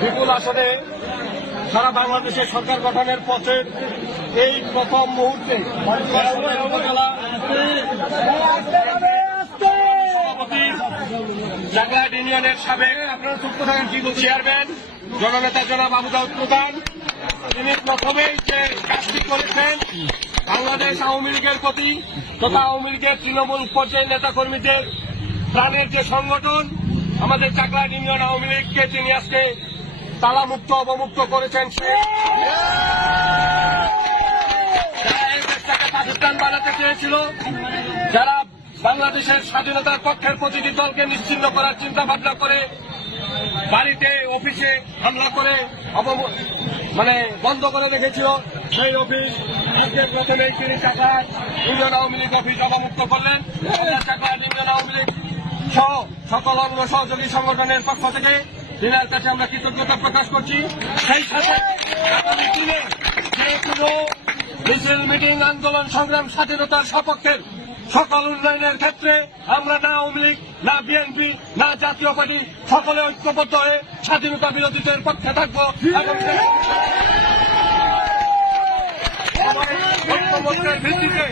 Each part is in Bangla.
বিপুল আসনে সারা বাংলাদেশে সরকার গঠনের পথে এই প্রথম মুহূর্তে উপজেলা সভাপতি জাগলাট ইউনিয়নের সাবেক চেয়ারম্যান জননেতা জনাব আবু দাউদ প্রধান, তিনি প্রথমেই যে কাজটি করেছেন বাংলাদেশ আওয়ামী লীগের প্রতি তথা আওয়ামী লীগের তৃণমূল পর্যায়ের নেতাকর্মীদের প্রাণের যে সংগঠন আমাদের জাগলাট ইউনিয়ন আওয়ামী লীগকে তিনি আজকে তালামুক্ত অবমুক্ত করেছেন। যারা এই দেশটাকে পাকিস্তান বানাতে চেয়েছিল, যারা বাংলাদেশের স্বাধীনতার পক্ষের প্রতিটি দলকে নিশ্চিহ্ন করার চিন্তা ভাবনা করে বাড়িতে অফিসে হামলা করে বন্ধ করে রেখেছিল, সেই অফিস আজকে প্রথমেই তিনি জাগলাট ইউনিয়ন আওয়ামী লীগ অফিস অবমুক্ত করলেন। জাগলাট ইউনিয়ন আওয়ামী লীগ সহ সকল অঙ্গ সহযোগী সংগঠনের পক্ষ থেকে দিনের কাছে আমরা কৃতজ্ঞতা প্রকাশ করছি। সেই সাথে আগামী দিনে যে কোনো মিছিল, মিটিং, আন্দোলন, সংগ্রাম, স্বাধীনতার সপক্ষের সকল উন্নয়নের ক্ষেত্রে আমরা না আওয়ামী লীগ, না বিএনপি, না জাতীয় পার্টি সকলে ঐক্যবদ্ধ হয়ে স্বাধীনতা বিরোধীদের পক্ষে থাকবো এবং ঐক্যবদ্ধের ভিত্তিতে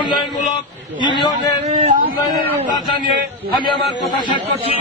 উন্নয়নমূলক ইউনিয়নের উন্নয়নের আহ্বান জানিয়ে আমি আমার কথা শেষ করছি।